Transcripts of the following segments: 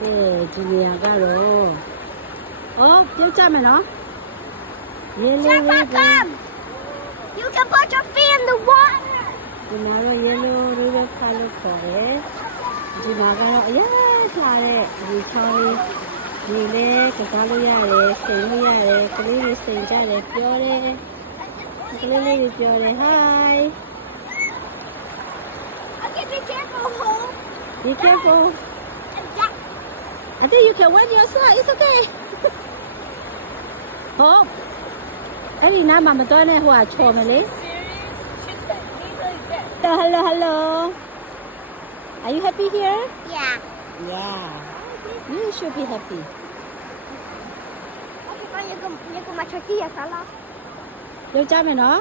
ဒီနေရာကတော့ပြုတ်ကြမယ်နော်ရေလေးလေးပဲ You can put your feet in the water. ဒီမှာတော့ရေလိုလေးပဲဖားလို့ခေါ်တယ်ဒီမှာကတော့အရားထားတဲ့ဒီချောင်းလေးဒီလေကစားလို့ရတယ်စိန်လို့ရတယ်ကလေးတွေစိန်ကြတယ်ပြောတယ်ကလေးလေးတွေပြောတယ် Hi Okay, be careful, home. Be careful Yeah. I think you can wet yourself it's okay ဟုတ်အဲ့ဒီနားမှာမတော်နဲ့ဟိုကချော်မယ်လေ Hello Are you happy here Yeah. Yeah You should be happy Okay, you go my tortilla salad. ပြုတ်ကြမယ်နော်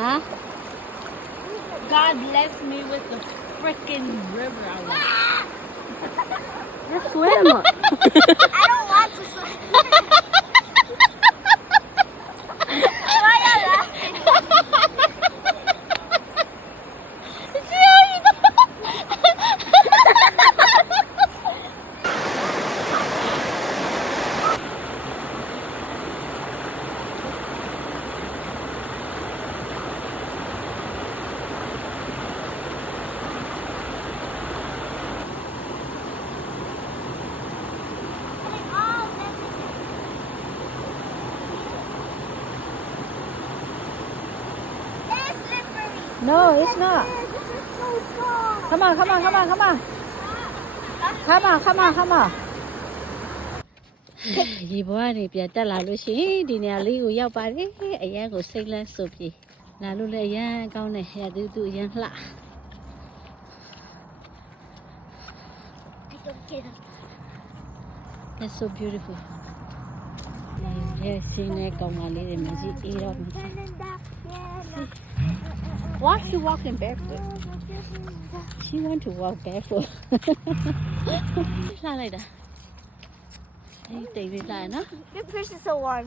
ฮะ God blessed me with the freaking river. I was Just swim I don't want to swim. Why are you laughing? No it's not Come on Come on ရေဘွားနေပြန်တက်လာလို့ရှိရင်ဒီနေရာလေးကိုရောက်ပါတယ်အရန်ကိုစိတ်လန်းဆိုပြေလာလို့လည်းအရန်ကောင်းတယ်ရသူအရန်လှ I don't get it. That's so beautiful ရဲ့စင်းနဲ့ကောင်းပါလေးတွေမရှိအေးတော့မရှိ Why is she walking barefoot? She want to walk barefoot. လှလိုက်တာအေးတိတ်လေးလှရနော် Your purse is so warm.